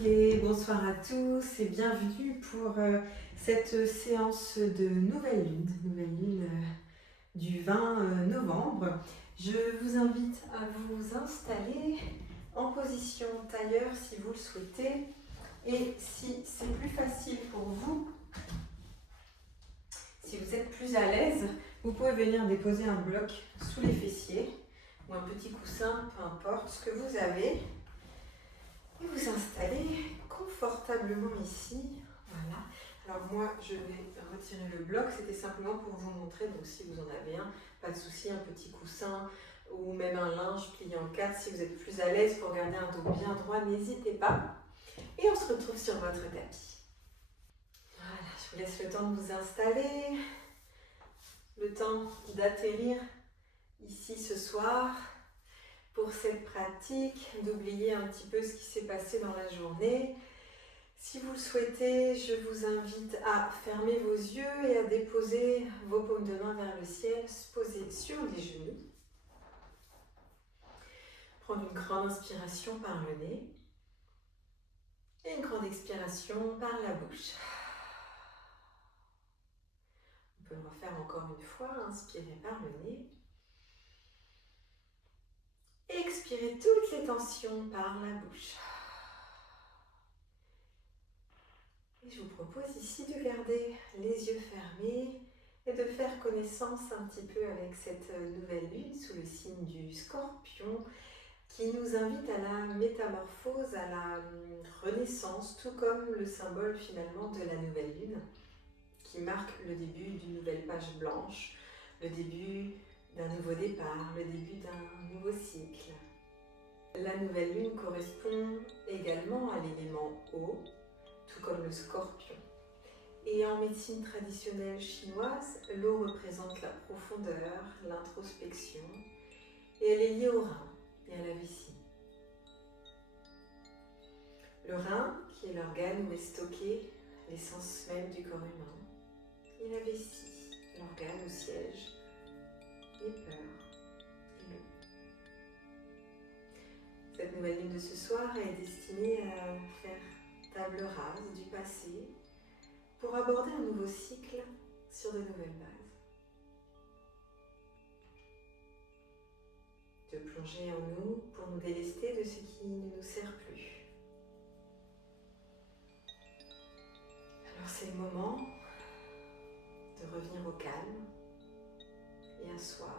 Ok, bonsoir à tous et bienvenue pour cette séance de nouvelle lune du 20 novembre. Je vous invite à vous installer en position tailleur si vous le souhaitez, et si c'est plus facile pour vous, si vous êtes plus à l'aise, vous pouvez venir déposer un bloc sous les fessiers ou un petit coussin, peu importe ce que vous avez. Et vous installez confortablement ici. Voilà. Alors moi, je vais retirer le bloc. C'était simplement pour vous montrer. Donc si vous en avez un, pas de souci, un petit coussin ou même un linge plié en quatre. Si vous êtes plus à l'aise pour garder un dos bien droit, n'hésitez pas. Et on se retrouve sur votre tapis. Voilà, je vous laisse le temps de vous installer. Le temps d'atterrir ici ce soir. Pour cette pratique, d'oublier un petit peu ce qui s'est passé dans la journée. Si vous le souhaitez, je vous invite à fermer vos yeux et à déposer vos paumes de main vers le ciel, se poser sur les genoux. Prendre une grande inspiration par le nez et une grande expiration par la bouche. On peut le refaire encore une fois, inspirer par le nez. Et expirer toutes les tensions par la bouche. Et je vous propose ici de garder les yeux fermés et de faire connaissance un petit peu avec cette nouvelle lune sous le signe du Scorpion qui nous invite à la métamorphose, à la renaissance, tout comme le symbole finalement de la nouvelle lune qui marque le début d'une nouvelle page blanche, le début d'un nouveau départ, le début d'un nouveau cycle. La nouvelle lune correspond également à l'élément eau, tout comme le Scorpion. Et en médecine traditionnelle chinoise, l'eau représente la profondeur, l'introspection, et elle est liée au rein et à la vessie. Le rein, qui est l'organe où est stocké l'essence même du corps humain, et la vessie, l'organe où siègent les peurs et l'eau. Cette nouvelle lune de ce soir est destinée à faire table rase du passé pour aborder un nouveau cycle sur de nouvelles bases. De plonger en nous pour nous délester de ce qui ne nous sert plus. Alors c'est le moment de revenir au calme et à soi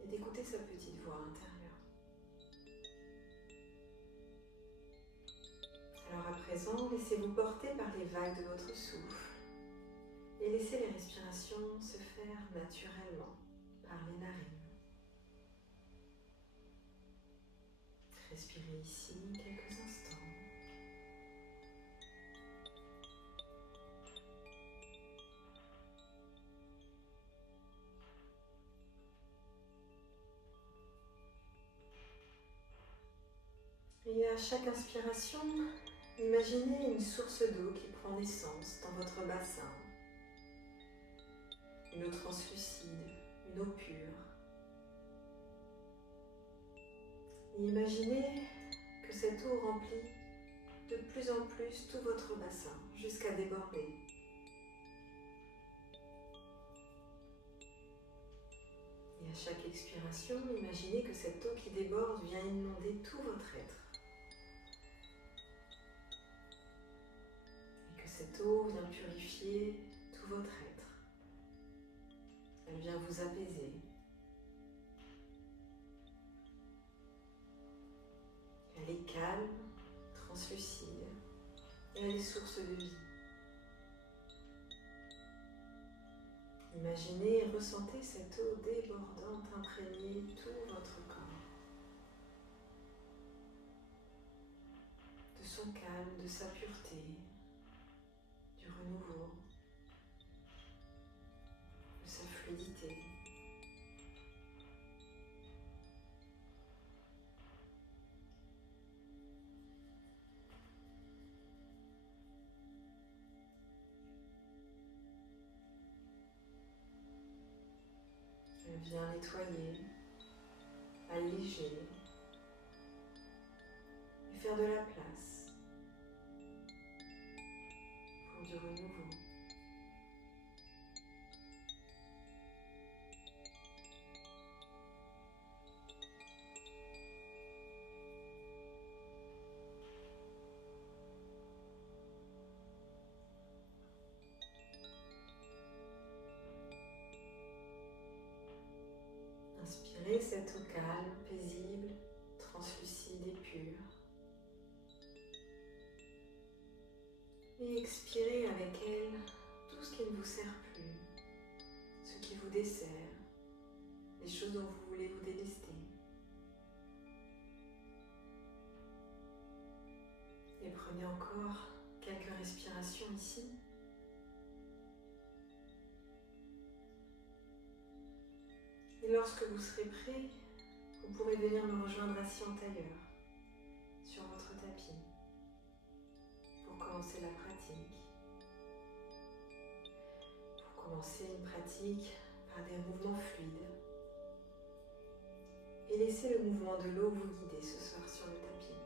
et d'écouter sa petite voix intérieure. Alors à présent, laissez-vous porter par les vagues de votre souffle et laissez les respirations se faire naturellement par les narines. Respirez ici quelques instants. Et à chaque inspiration, imaginez une source d'eau qui prend naissance dans votre bassin. Une eau translucide, une eau pure. Et imaginez que cette eau remplit de plus en plus tout votre bassin jusqu'à déborder. Et à chaque expiration, imaginez que cette eau qui déborde vient inonder tout votre être. Et que cette eau vient purifier tout votre être. Elle vient vous apaiser. Elle est calme, translucide, et elle est source de vie. Imaginez et ressentez cette eau débordante imprégner tout votre corps. De son calme, de sa pureté, du renouveau, de sa fluidité. Elle vient nettoyer, alléger et faire de la place du renouveau. Inspirez cette eau calme, paisible, translucide et pure. Et expirez avec elle tout ce qui ne vous sert plus, ce qui vous dessert, les choses dont vous voulez vous délester. Et prenez encore quelques respirations ici. Et lorsque vous serez prêt, vous pourrez venir me rejoindre assis en tailleur, sur votre tapis, pour commencer la pratique. Pour commencer une pratique par des mouvements fluides. Et laissez le mouvement de l'eau vous guider ce soir sur le tapis.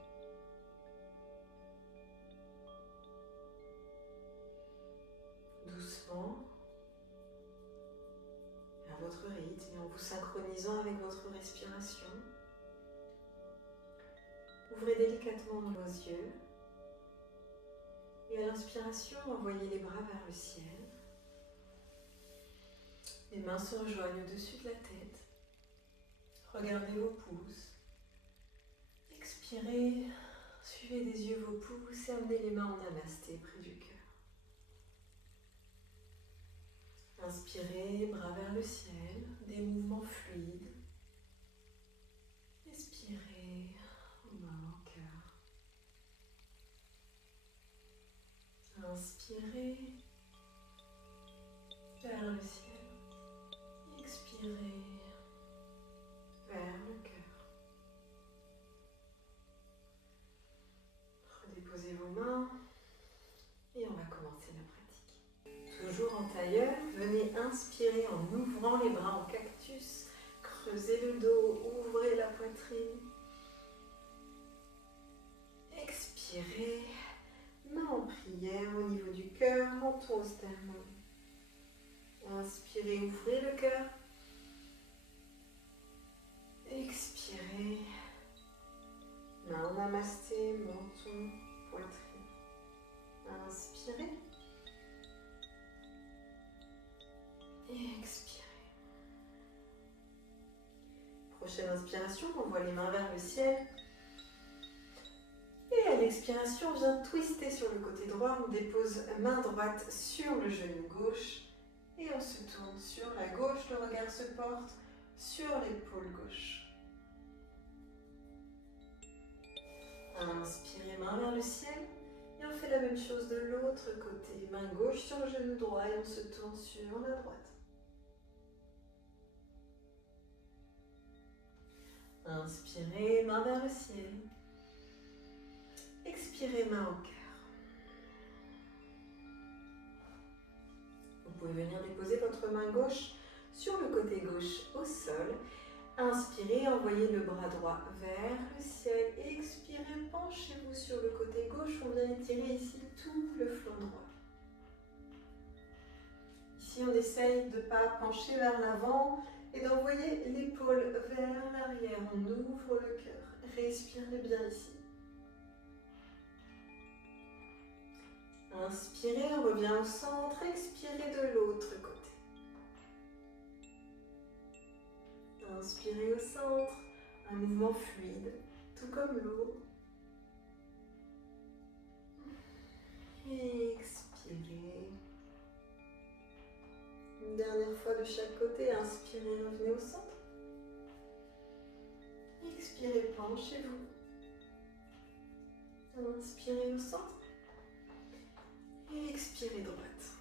Doucement, à votre rythme et en vous synchronisant avec votre respiration. Ouvrez délicatement vos yeux et à l'inspiration, envoyez les bras vers le ciel. Les mains se rejoignent au-dessus de la tête. Regardez vos pouces. Expirez, suivez des yeux vos pouces et amenez les mains en namasté près du cœur. Inspirez, bras vers le ciel, des mouvements fluides. Expirez, main au cœur. Inspirez, vers le ciel. Expirez, vers le cœur. Redéposez vos mains et on va commencer la pratique. Toujours en tailleur, venez inspirer en ouvrant les bras en cactus. Creusez le dos, ouvrez la poitrine. Expirez, main en prière au niveau du cœur, menton au sternum. Inspirez, ouvrez le cœur. Expirez, main en namasté, menton, poitrine. Inspirez. Et expirez. Prochaine inspiration, on envoie les mains vers le ciel. Et à l'expiration, on vient twister sur le côté droit. On dépose main droite sur le genou gauche. Et on se tourne sur la gauche. Le regard se porte sur l'épaule gauche. Inspirez, main vers le ciel. Et on fait la même chose de l'autre côté. Main gauche sur le genou droit et on se tourne sur la droite. Inspirez, main vers le ciel. Expirez, main au cœur. Vous pouvez venir déposer votre main gauche sur le côté gauche au sol. Inspirez, envoyez le bras droit vers le ciel. Expirez, penchez-vous sur le côté gauche. On vient étirer ici tout le flanc droit. Ici, on essaye de ne pas pencher vers l'avant et d'envoyer l'épaule vers l'arrière. On ouvre le cœur. Respirez bien ici. Inspirez, on revient au centre. Expirez de l'autre côté. Inspirez au centre. Un mouvement fluide, tout comme l'eau. Expirez. Une dernière fois de chaque côté. Inspirez, revenez au centre. Expirez, penchez-vous. Inspirez au centre. Et expirez droite.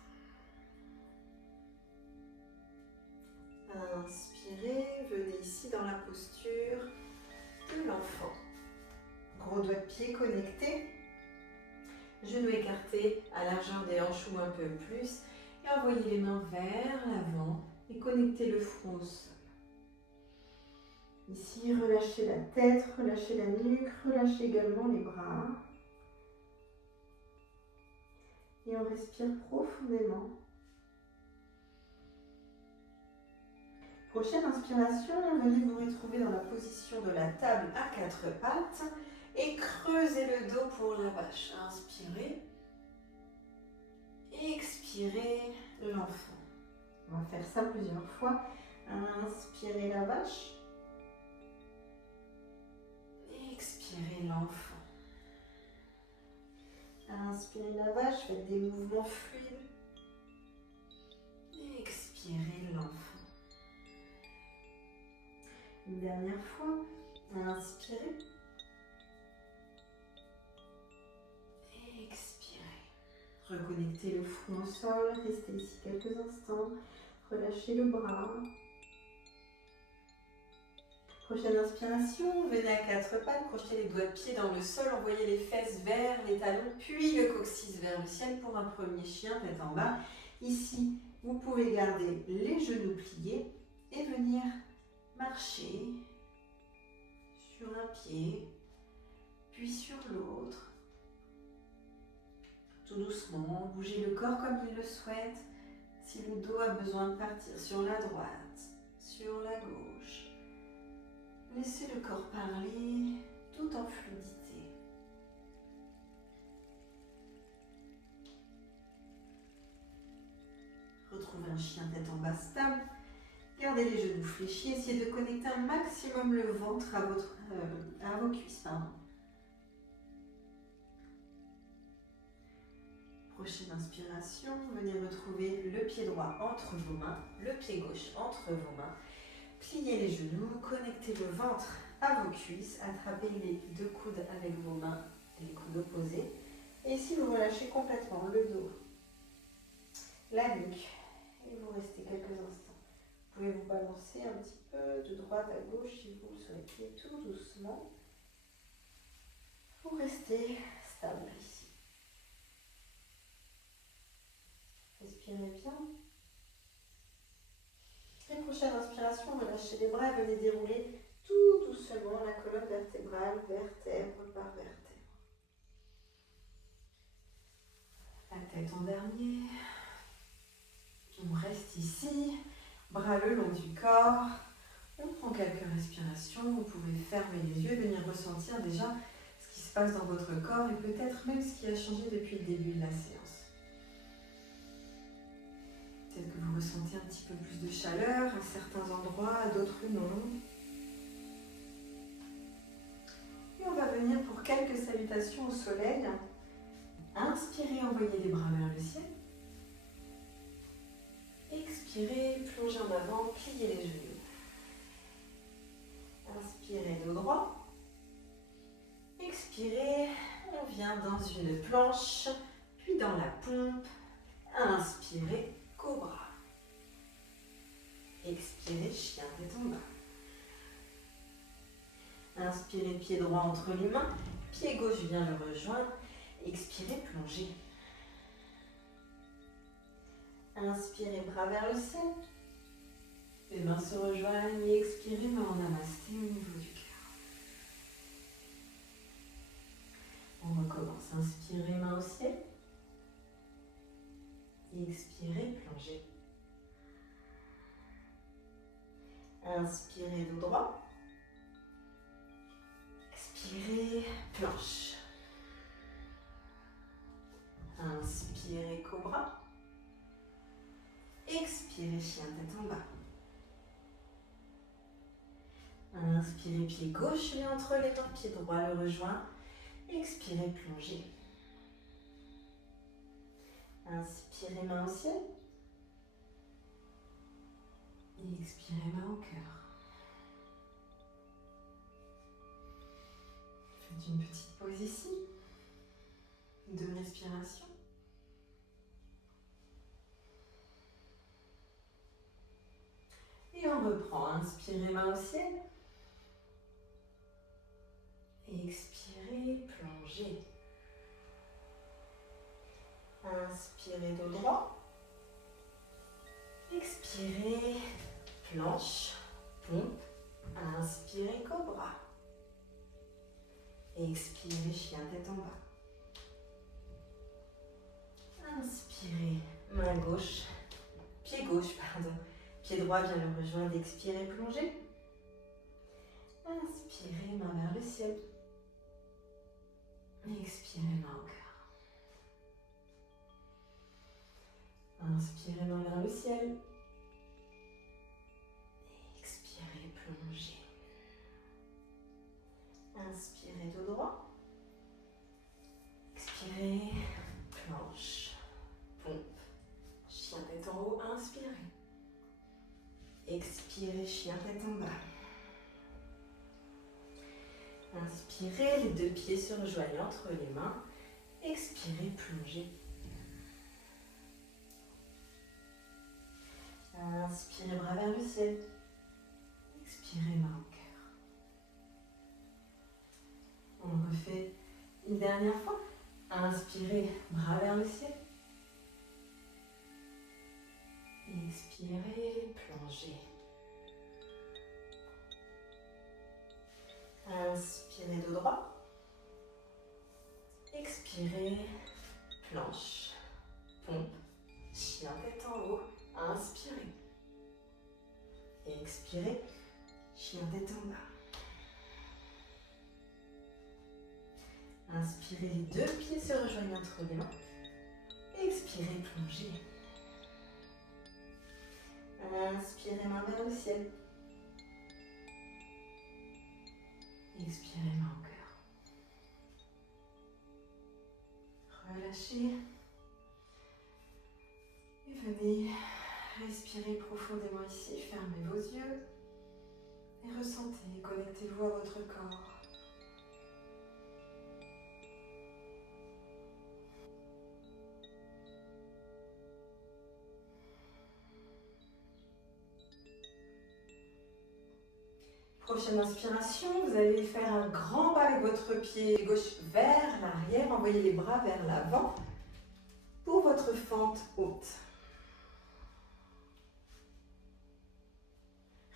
Inspirez, venez ici dans la posture de l'enfant. Gros doigt de pied connecté. Genoux écartés à largeur des hanches ou un peu plus. Et envoyez les mains vers l'avant et connectez le front au sol. Ici, relâchez la tête, relâchez la nuque, relâchez également les bras. Et on respire profondément. Prochaine inspiration, venez vous retrouver dans la position de la table à quatre pattes et creusez le dos pour la vache. Inspirez. Expirez l'enfant. On va faire ça plusieurs fois. Inspirez la vache. Expirez l'enfant. Inspirez la vache, faites des mouvements fluides. Expirez l'enfant. Une dernière fois, inspirez. Expirez. Reconnectez le front au sol, restez ici quelques instants. Relâchez le bras. Prochaine inspiration, venez à quatre pattes, crochetez les doigts de pied dans le sol, envoyez les fesses vers les talons, puis le coccyx vers le ciel pour un premier chien, tête en bas. Ici, vous pouvez garder les genoux pliés et venir marcher sur un pied, puis sur l'autre. Tout doucement, bougez le corps comme il le souhaite. Si le dos a besoin de partir sur la droite, sur la gauche, laissez le corps parler tout en fluidité. Retrouvez un chien tête en bas stable. Gardez les genoux fléchis. Essayez de connecter un maximum le ventre à vos cuisses. Prochaine inspiration, venez retrouver le pied droit entre vos mains, le pied gauche entre vos mains. Pliez les genoux, connectez le ventre à vos cuisses, attrapez les deux coudes avec vos mains, les coudes opposés. Et ici, vous relâchez complètement le dos, la nuque, et vous restez quelques instants. Vous pouvez vous balancer un petit peu de droite à gauche si vous le souhaitez, tout doucement. Vous restez stable ici. Respirez bien. Et prochaine inspiration, relâchez les bras et venez dérouler tout doucement la colonne vertébrale, vertèbre par vertèbre. La tête en dernier. On reste ici, bras le long du corps. On prend quelques respirations. Vous pouvez fermer les yeux, venir ressentir déjà ce qui se passe dans votre corps et peut-être même ce qui a changé depuis le début de la séance. Peut-être que vous ressentez un petit peu plus de chaleur à certains endroits, à d'autres non. Et on va venir pour quelques salutations au soleil. Inspirez, envoyez les bras vers le ciel. Expirez, plongez en avant, pliez les genoux. Inspirez, dos droit. Expirez, on vient dans une planche, puis dans la pompe. Inspirez. Cobra. Expirez, chien tête en bas. Inspirez, pied droit entre les mains. Pied gauche vient le rejoindre. Expirez, plongez. Inspirez, bras vers le ciel. Les mains se rejoignent et expirez, main en namasté au niveau du cœur. On recommence. Inspirez, main au ciel. Expirez, plongez. Inspirez, dos droit. Expirez, planche. Inspirez, cobra. Expirez, chien tête en bas. Inspirez, pied gauche vient entre les mains, pied droit le rejoint. Expirez, plongez. Inspirez, main au ciel. Et expirez, main au cœur. Faites une petite pause ici. 2 respirations. Et on reprend. Inspirez, main au ciel. Et expirez, plongez. Inspirez, dos droit. Expirez, planche, pompe. Inspirez, cobra. Expirez, chien tête en bas. main gauche, pied gauche, pardon. Pied droit vient le rejoindre, expirez, plongez. Inspirez, main vers le ciel. Expirez, main au cœur. Inspirez, main vers le ciel. Expirez, plongez. Inspirez, dos droit. Expirez, planche, pompe. Chien tête en haut, inspirez. Expirez, chien tête en bas. Inspirez, les deux pieds se rejoignent entre les mains. Expirez, plongez. Inspirez, bras vers le ciel. Expirez, main au cœur. On refait une dernière fois. Inspirez, bras vers le ciel. Expirez, plongez. Inspirez, dos droit. Expirez, planche, pompe, chien tête en haut. Inspirez. Expirez, chien tête en bas. Inspirez, les deux pieds se rejoignent entre les mains. Expirez, plongez. Inspirez, main vers le ciel. Expirez, main au cœur. Relâchez. Et venez respirer profondément ici. Fermez vos yeux. Et ressentez, connectez-vous à votre corps. Prochaine inspiration, vous allez faire un grand pas avec votre pied gauche vers l'arrière. Envoyez les bras vers l'avant pour votre fente haute.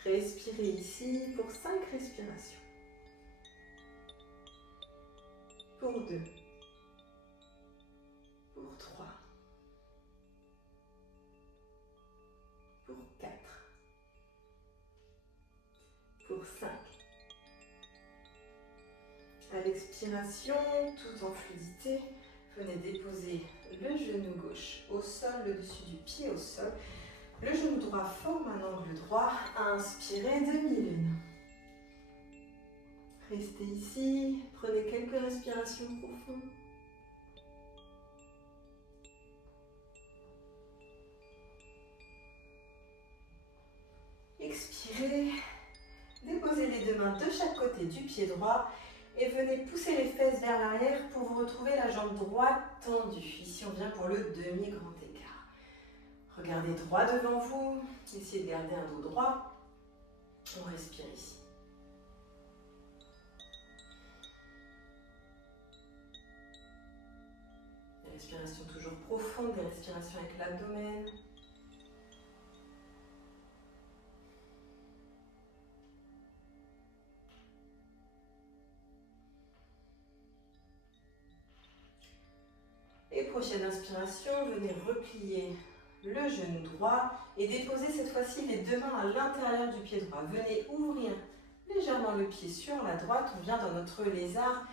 Respirez ici pour 5 respirations. Pour 2. Pour 3. Pour 4. Pour 5. À l'expiration, tout en fluidité, venez déposer le genou gauche au sol, le dessus du pied au sol. Le genou droit forme un angle droit. Inspirez, demi-lune. Restez ici, prenez quelques respirations profondes. Expirez. Déposez les deux mains de chaque côté du pied droit et venez pousser les fesses vers l'arrière pour vous retrouver la jambe droite tendue. Ici, on vient pour le demi-grand écart. Regardez droit devant vous. Essayez de garder un dos droit. On respire ici. Des respirations toujours profondes, des respirations avec l'abdomen. Et prochaine inspiration, venez replier le genou droit et déposer cette fois-ci les deux mains à l'intérieur du pied droit. Venez ouvrir légèrement le pied sur la droite. On vient dans notre lézard,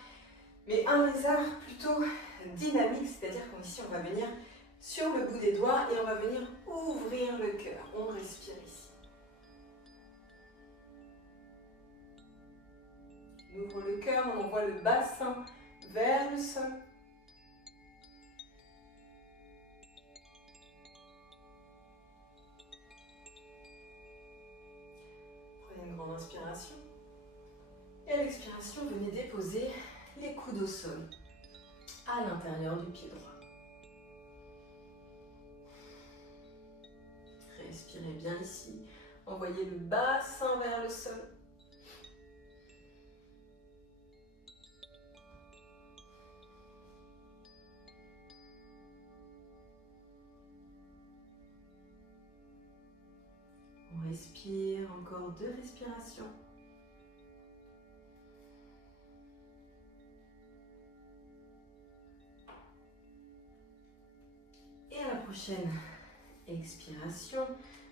mais un lézard plutôt dynamique, c'est-à-dire qu'ici on va venir sur le bout des doigts et on va venir ouvrir le cœur. On respire ici. On ouvre le cœur, on envoie le bassin vers le sol. Prenez une grande inspiration. Et à l'expiration, venez déposer les coudes au sol, à l'intérieur du pied droit. Respirez bien ici. Envoyez le bassin vers le sol. On respire, encore 2 respirations. Et à la prochaine Expiration.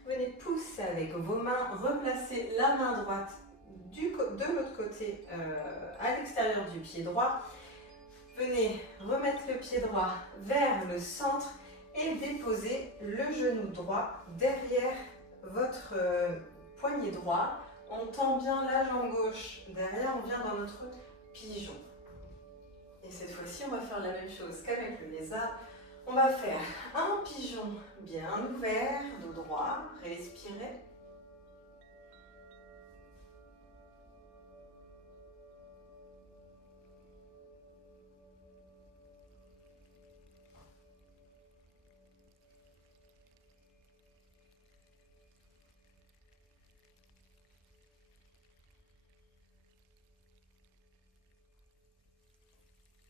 Venez pousser avec vos mains, replacez la main droite de l'autre côté à l'extérieur du pied droit. Venez remettre le pied droit vers le centre et déposer le genou droit derrière votre poignet droit. On tend bien la jambe gauche derrière, on vient dans notre pigeon. Et cette fois-ci, on va faire la même chose qu'avec le lézard. On va faire un pigeon bien ouvert, dos droit, respirez.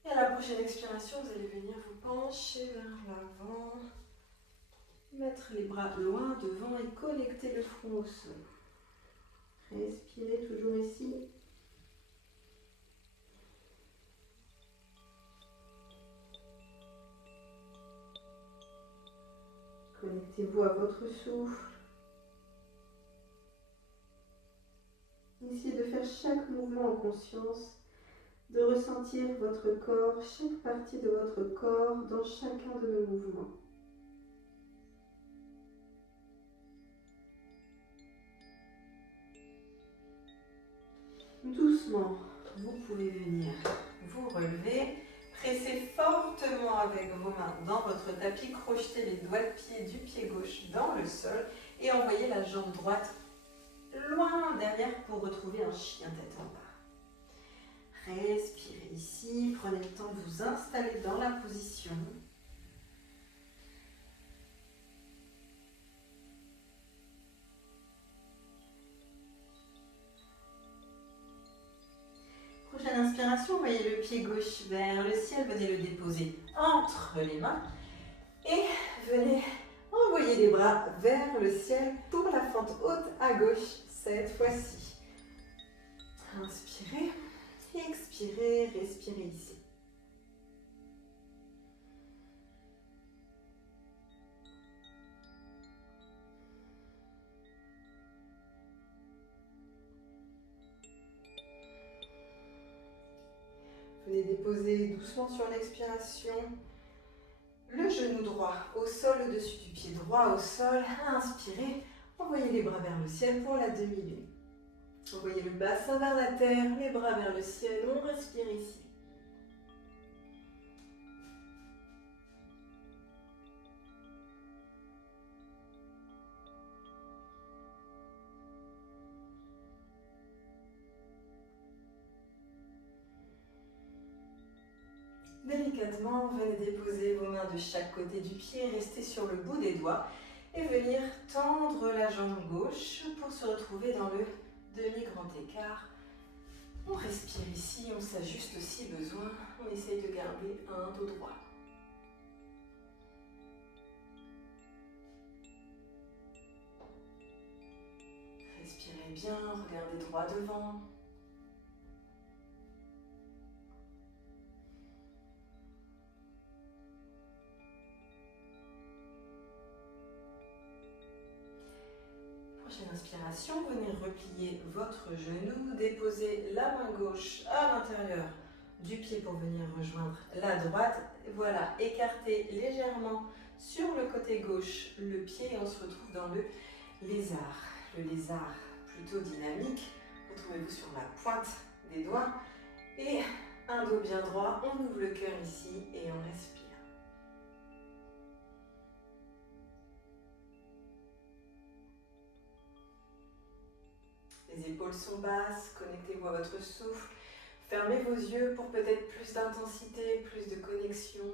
Et à la prochaine expiration, vous allez venir vous pencher vers l'avant, mettre les bras loin devant et connecter le front au sol. Respirez toujours ici. Connectez-vous à votre souffle. Essayez de faire chaque mouvement en conscience, de ressentir votre corps, chaque partie de votre corps dans chacun de nos mouvements. Doucement, vous pouvez venir vous relever, pressez fortement avec vos mains dans votre tapis, crochetez les doigts de pied du pied gauche dans le sol et envoyez la jambe droite loin derrière pour retrouver un chien tête en bas. Respirez ici, prenez le temps de vous installer dans la position. Prochaine inspiration, envoyez le pied gauche vers le ciel, venez le déposer entre les mains et venez envoyer les bras vers le ciel pour la fente haute à gauche cette fois-ci. Inspirez. Expirez, respirez ici. Venez déposer doucement sur l'expiration le genou droit au sol, au-dessus du pied droit au sol. Inspirez, envoyez les bras vers le ciel pour la demi-lune. Envoyez le bassin vers la terre, les bras vers le ciel, on respire ici. Délicatement, venez déposer vos mains de chaque côté du pied, restez sur le bout des doigts et venir tendre la jambe gauche pour se retrouver dans le demi-grand écart. On respire ici, on s'ajuste si besoin, on essaye de garder un dos droit. Respirez bien, regardez droit devant. Prochaine inspiration, venez replier votre genou, déposez la main gauche à l'intérieur du pied pour venir rejoindre la droite. Voilà, écartez légèrement sur le côté gauche le pied et on se retrouve dans le lézard. Le lézard plutôt dynamique, retrouvez-vous sur la pointe des doigts et un dos bien droit, on ouvre le cœur ici et on respire. Les épaules sont basses, connectez-vous à votre souffle. Fermez vos yeux pour peut-être plus d'intensité, plus de connexion.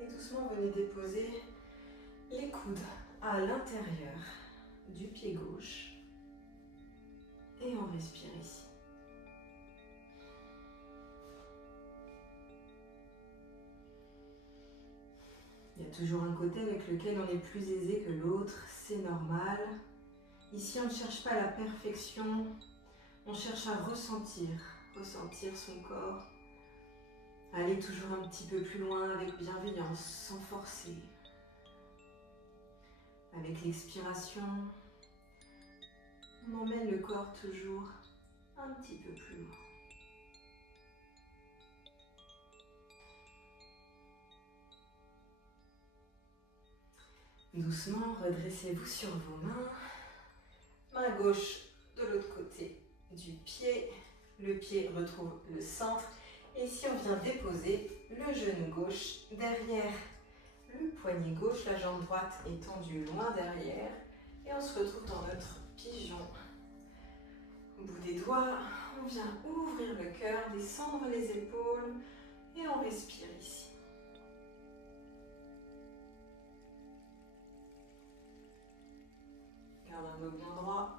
Et doucement, venez déposer les coudes à l'intérieur du pied gauche. Et on respire ici. Il y a toujours un côté avec lequel on est plus aisé que l'autre, c'est normal. Ici, on ne cherche pas la perfection, On cherche à ressentir son corps. Aller toujours un petit peu plus loin avec bienveillance, sans forcer. Avec l'expiration, on emmène le corps toujours un petit peu plus loin. Doucement, redressez-vous sur vos mains. Main gauche de l'autre côté du pied. Le pied retrouve le centre. Et ici, on vient déposer le genou gauche derrière le poignet gauche. La jambe droite est tendue loin derrière. Et on se retrouve dans notre pigeon. Au bout des doigts, on vient ouvrir le cœur, descendre les épaules et on respire ici. Garde un dos bien droit.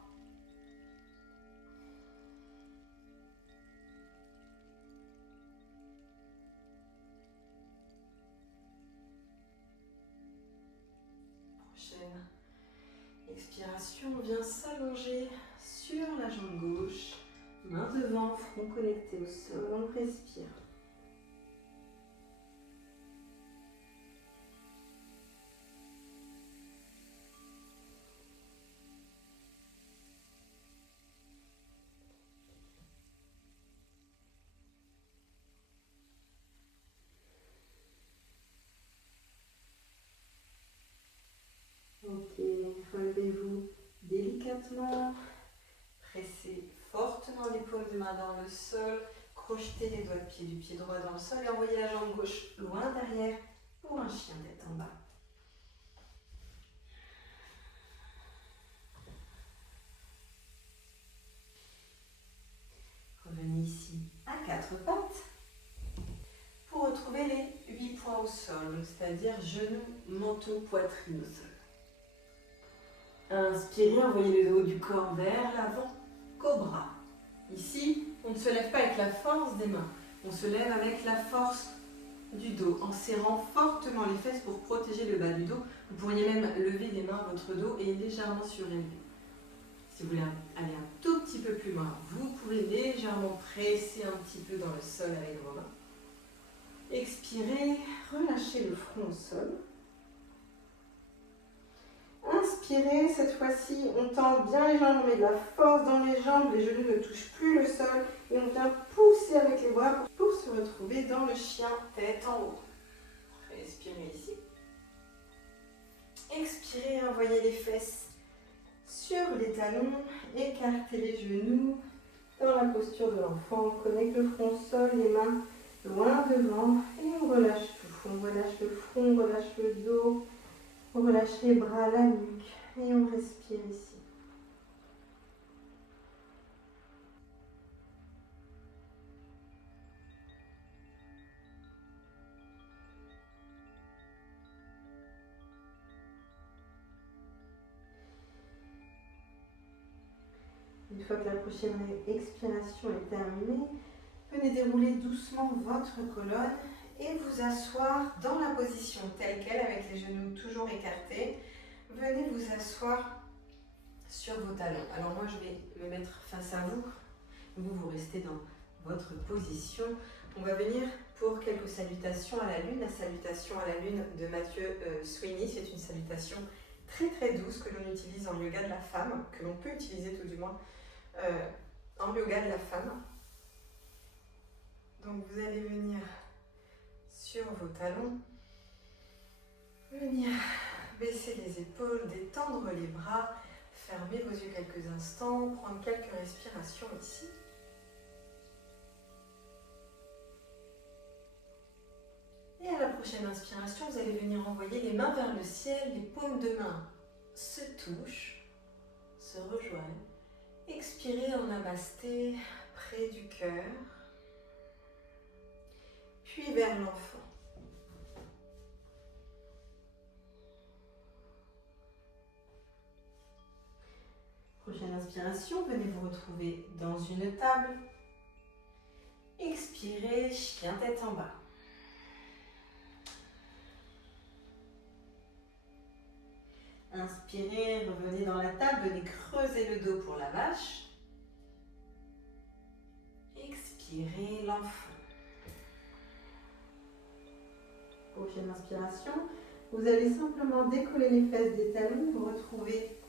Prochaine expiration, on vient s'allonger sur la jambe gauche. Main devant, front connecté au sol, on respire. Ok, relevez-vous délicatement, pressez fortement les paumes de main dans le sol, crochetez les doigts de pied du pied droit dans le sol et envoyez la jambe gauche loin derrière pour un chien tête en bas. Revenez ici à quatre pattes pour retrouver les 8 points au sol, c'est-à-dire genoux, menton, poitrine au sol. Inspirez, envoyez le haut du corps vers l'avant, cobra. Ici, on ne se lève pas avec la force des mains, on se lève avec la force du dos, en serrant fortement les fesses pour protéger le bas du dos. Vous pourriez même lever des mains, votre dos est légèrement surélevé. Si vous voulez aller un tout petit peu plus loin, vous pouvez légèrement presser un petit peu dans le sol avec vos mains. Expirez, relâchez le front au sol. Inspirez, cette fois-ci, on tend bien les jambes, on met de la force dans les jambes, les genoux ne touchent plus le sol et on vient pousser avec les bras pour se retrouver dans le chien tête en haut. Respirez ici. Expirez, envoyez les fesses sur les talons, écartez les genoux dans la posture de l'enfant, on connecte le front au sol, les mains loin devant et on relâche tout. On relâche le front, on relâche le dos. On relâche les bras, la nuque et on respire ici. Une fois que la prochaine expiration est terminée, venez dérouler doucement votre colonne et vous asseoir dans la position telle qu'elle avec les genoux toujours écartés. Venez vous asseoir sur vos talons. Alors moi je vais me mettre face à vous. Vous restez dans votre position. On va venir pour quelques salutations à la lune. La salutation à la lune de Mathieu Sweeney, c'est une salutation très très douce que l'on utilise en yoga de la femme, que l'on peut utiliser tout du moins en yoga de la femme. Donc vous allez venir sur vos talons, venir baisser les épaules, détendre les bras, fermer vos yeux quelques instants, prendre quelques respirations ici. Et à la prochaine inspiration, vous allez venir envoyer les mains vers le ciel, les paumes de main se touchent, se rejoignent. Expirez en namasté près du cœur, puis vers l'enfant. Prochaine inspiration, venez vous retrouver dans une table. Expirez, chien tête en bas. Inspirez, revenez dans la table, venez creuser le dos pour la vache. expirez l'enfant. Prochaine inspiration, vous allez simplement décoller les fesses des talons, vous retrouvez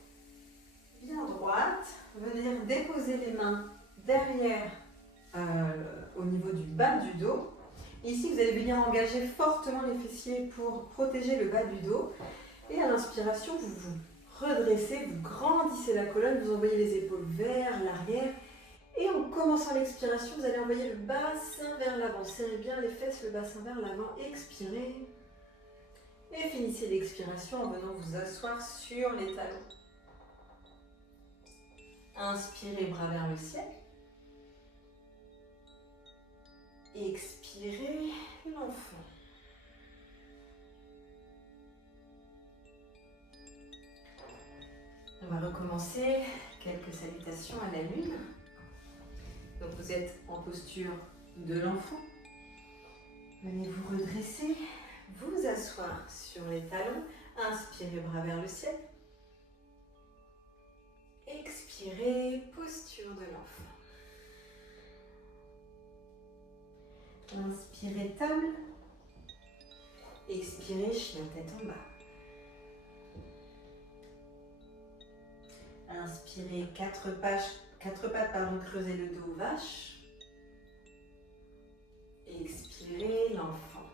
bien droite, venir déposer les mains derrière au niveau du bas du dos. Ici, vous allez venir engager fortement les fessiers pour protéger le bas du dos. Et à l'inspiration, vous vous redressez, vous grandissez la colonne, vous envoyez les épaules vers l'arrière. Et en commençant l'expiration, vous allez envoyer le bassin vers l'avant. Serrez bien les fesses, le bassin vers l'avant. Expirez. Et finissez l'expiration en venant vous asseoir sur les talons. Inspirez, bras vers le ciel. Expirez l'enfant. On va recommencer quelques salutations à la lune. Donc vous êtes en posture de l'enfant. Venez vous redresser, vous asseoir sur les talons. Inspirez, bras vers le ciel. Expirez, posture de l'enfant. Inspirez, table. Expirez, chien tête en bas. Inspirez, quatre pattes, creusez le dos, vache. Expirez, l'enfant.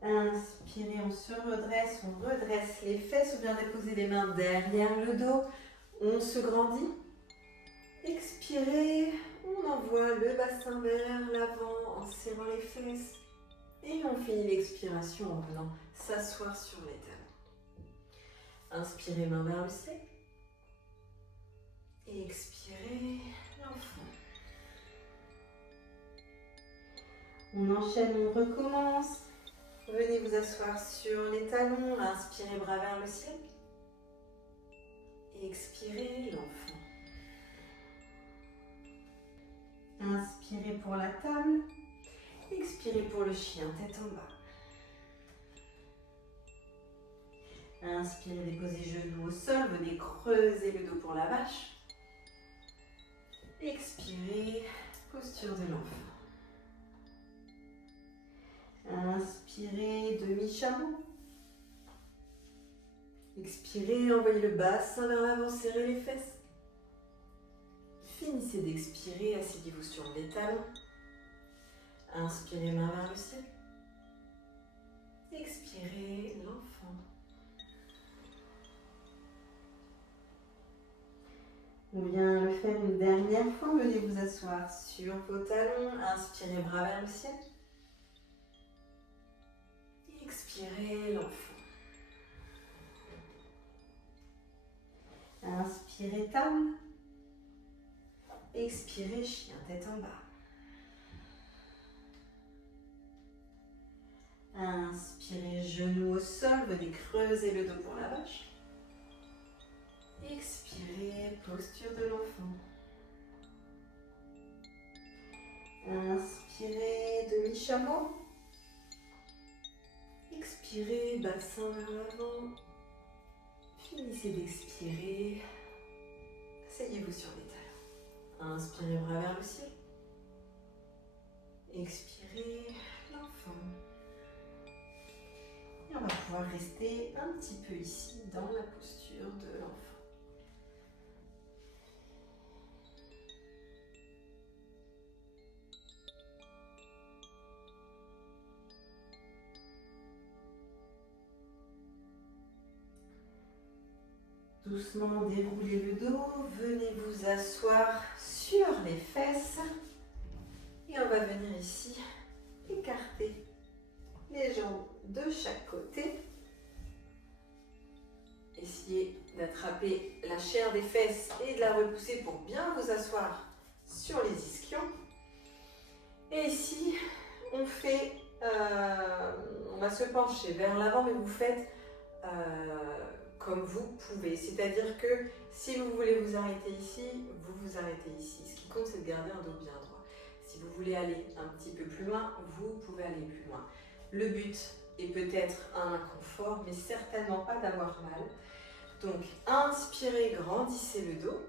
Inspirez, on se redresse, on redresse les fesses, ou bien déposer les mains derrière le dos. On se grandit. Expirez, on envoie le bassin vers l'avant en serrant les fesses. Et on finit l'expiration en venant s'asseoir sur les talons. Inspirez, main vers le ciel. Et expirez, l'enfant. On enchaîne, on recommence. Venez vous asseoir sur les talons. Inspirez, bras vers le ciel. Et expirez, l'enfant. Inspirez pour la table. Expirez pour le chien, tête en bas. Inspirez, déposez genoux au sol. Venez creuser le dos pour la vache. Expirez, posture de l'enfant. Inspirez, demi-chameau. Expirez, envoyez le bassin vers l'avant, serrez les fesses. Finissez d'expirer, asseyez-vous sur les talons. Inspirez, main vers le ciel. Expirez, l'enfant. On vient le faire une dernière fois. Venez vous asseoir sur vos talons. Inspirez, bras vers le ciel. Expirez, l'enfant. Inspirez, table. Expirez, chien, tête en bas. Inspirez, genoux au sol. Venez creuser le dos pour la vache. Expirez, posture de l'enfant. Inspirez, demi-chameau. Expirez, bassin vers l'avant. Finissez d'expirer. Asseyez-vous sur les talons. Inspirez, bras vers le ciel. Expirez, l'enfant. Et on va pouvoir rester un petit peu ici dans la posture de l'enfant. Doucement déroulez le dos, venez vous asseoir sur les fesses et on va venir ici écarter les jambes de chaque côté. Essayez d'attraper la chair des fesses et de la repousser pour bien vous asseoir sur les ischions. Et ici, on va se pencher vers l'avant, mais vous faites comme vous pouvez. C'est-à-dire que si vous voulez vous arrêter ici, vous vous arrêtez ici. Ce qui compte, c'est de garder un dos bien droit. Si vous voulez aller un petit peu plus loin, vous pouvez aller plus loin. Le but est peut-être un inconfort, mais certainement pas d'avoir mal. Donc, inspirez, grandissez le dos.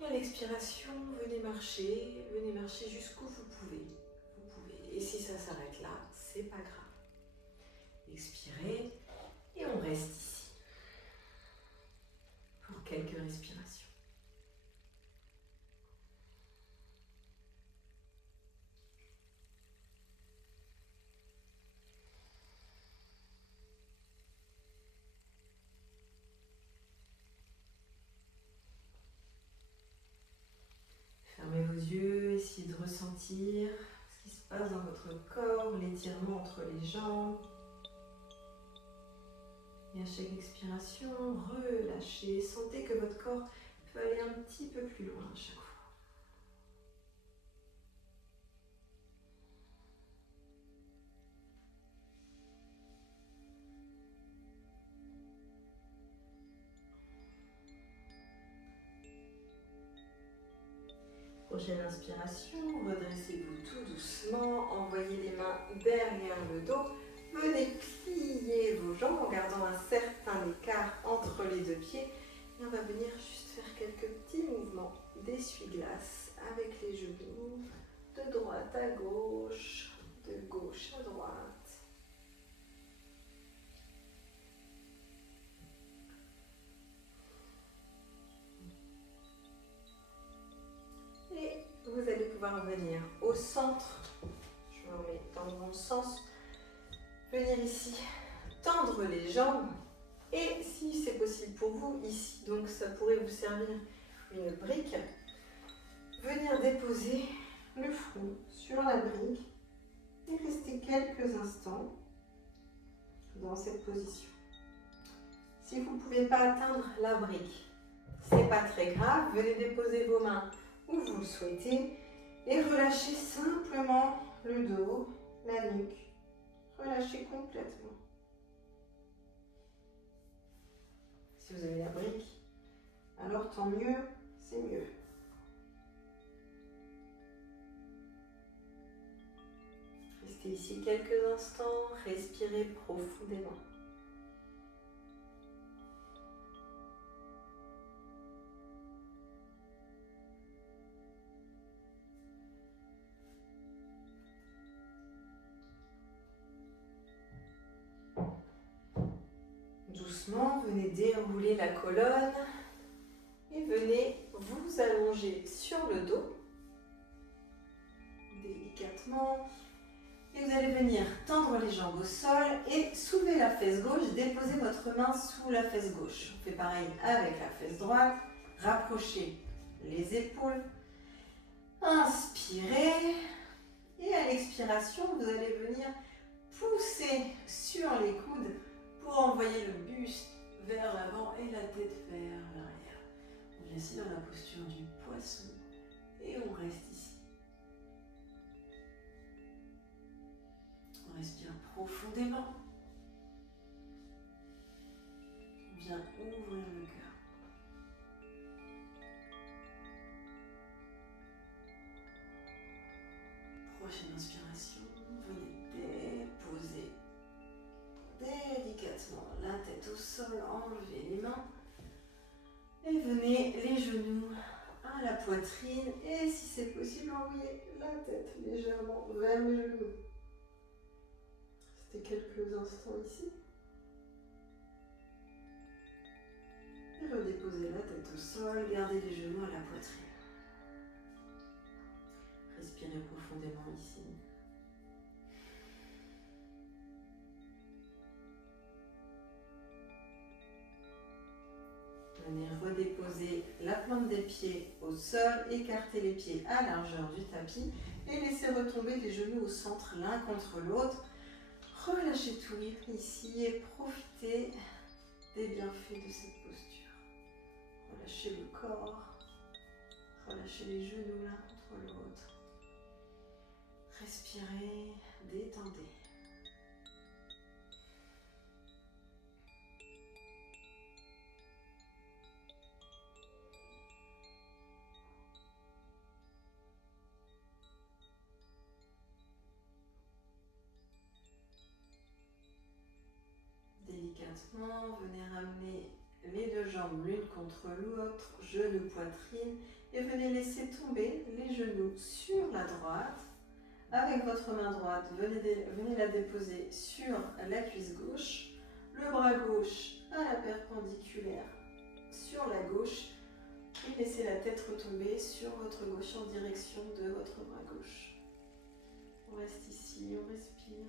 Et à l'expiration, venez marcher jusqu'où vous pouvez. Et si ça s'arrête là, c'est pas grave. Expirez et on reste ici pour quelques respirations. Fermez vos yeux, essayez de ressentir ce qui se passe dans votre corps, l'étirement entre les jambes. Et à chaque expiration, relâchez. Sentez que votre corps peut aller un petit peu plus loin à chaque fois. Prochaine inspiration, redressez-vous tout doucement, envoyez les mains derrière le dos, venez plier vos jambes en gardant un certain écart entre les deux pieds. Et on va venir juste faire quelques petits mouvements d'essuie-glace avec les genoux, de droite à gauche, de gauche à droite. Et vous allez pouvoir venir au centre. Je me remets dans le bon sens. Venir ici, tendre les jambes. Et si c'est possible pour vous, ici, donc ça pourrait vous servir une brique, venir déposer le front sur la brique et rester quelques instants dans cette position. Si vous ne pouvez pas atteindre la brique, c'est pas très grave, venez déposer vos mains où vous le souhaitez et relâchez simplement le dos, la nuque. Relâchez complètement. Si vous avez la brique, alors tant mieux, c'est mieux. Restez ici quelques instants, respirez profondément. Doucement, venez dérouler la colonne et venez vous allonger sur le dos, délicatement. Et vous allez venir tendre les jambes au sol et soulever la fesse gauche, déposez votre main sous la fesse gauche. On fait pareil avec la fesse droite, rapprochez les épaules, inspirez et à l'expiration, vous allez venir pousser sur les coudes pour envoyer le buste vers l'avant et la tête vers l'arrière. On vient ici dans la posture du poisson et on reste ici. On respire profondément. On vient ouvrir le cœur. Prochaine inspiration, venez déposer délicatement la tête au sol, enlevez les mains et venez les genoux à la poitrine et si c'est possible, envoyez la tête légèrement vers les genoux. Restez quelques instants ici. Et redéposez la tête au sol, gardez les genoux à la poitrine. Respirez profondément ici. Venez redéposer la plante des pieds au sol, écartez les pieds à largeur du tapis et laissez retomber les genoux au centre l'un contre l'autre. Relâchez tout ici et profitez des bienfaits de cette posture. Relâchez le corps, relâchez les genoux l'un contre l'autre. Respirez, détendez. Délicatement, venez ramener les deux jambes l'une contre l'autre, genoux, poitrine, et venez laisser tomber les genoux sur la droite. Avec votre main droite, venez la déposer sur la cuisse gauche, le bras gauche à la perpendiculaire sur la gauche, et laissez la tête retomber sur votre gauche en direction de votre bras gauche. On reste ici, on respire.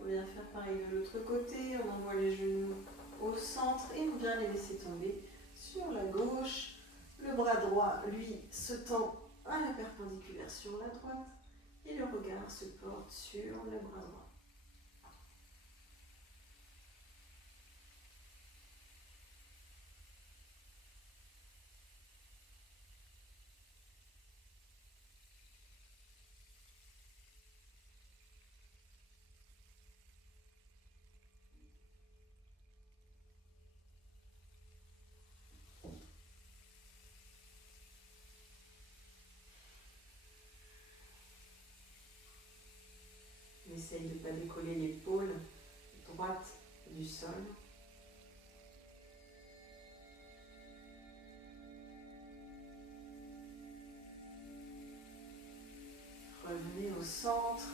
On vient faire pareil de l'autre côté, on envoie les genoux au centre et on vient les laisser tomber sur la gauche. Le bras droit, lui, se tend à la perpendiculaire sur la droite et le regard se porte sur le bras droit. On essaye de ne pas décoller l'épaule droite du sol. Revenez au centre,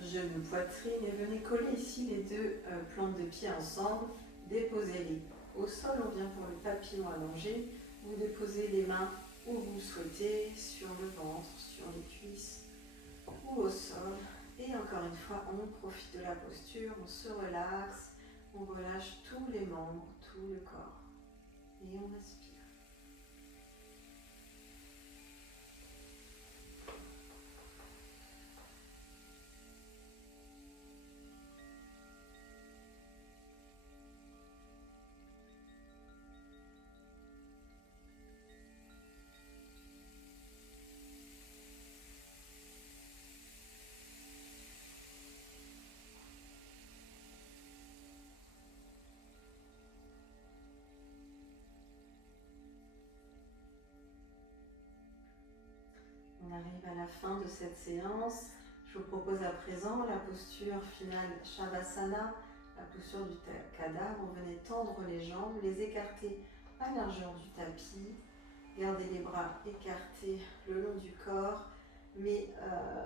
genoux, poitrine, et venez coller ici les deux plantes de pied ensemble. Déposez-les au sol, on vient pour le papillon allongé. Vous déposez les mains où vous souhaitez, sur le ventre, sur les cuisses ou au sol. Et encore une fois, on profite de la posture, on se relaxe, on relâche tous les membres, tout le corps. Et on respire. On arrive à la fin de cette séance. Je vous propose à présent la posture finale Shavasana, la posture du cadavre. Venez tendre les jambes, les écarter à la largeur du tapis. Gardez les bras écartés le long du corps, mais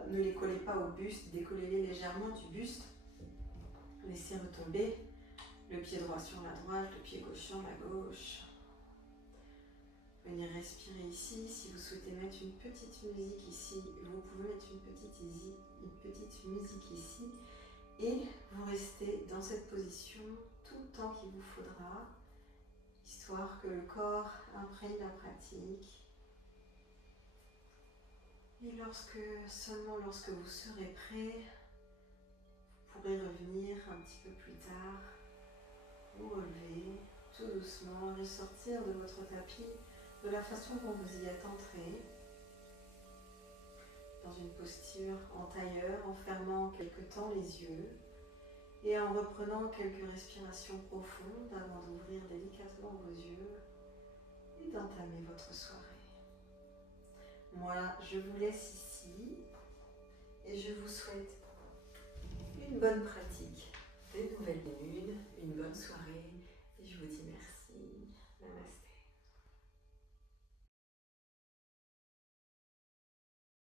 ne les collez pas au buste, décollez-les légèrement du buste. Laissez retomber le pied droit sur la droite, le pied gauche sur la gauche. Venez respirer ici. Si vous souhaitez mettre une petite musique ici, vous pouvez mettre une petite musique ici. Et vous restez dans cette position tout le temps qu'il vous faudra, histoire que le corps imprègne la pratique. Et seulement lorsque vous serez prêt, vous pourrez revenir un petit peu plus tard, vous relever tout doucement, ressortir de votre tapis de la façon dont vous y êtes entré, dans une posture en tailleur, en fermant quelque temps les yeux et en reprenant quelques respirations profondes avant d'ouvrir délicatement vos yeux et d'entamer votre soirée. Moi, je vous laisse ici et je vous souhaite une bonne pratique des nouvelles lunes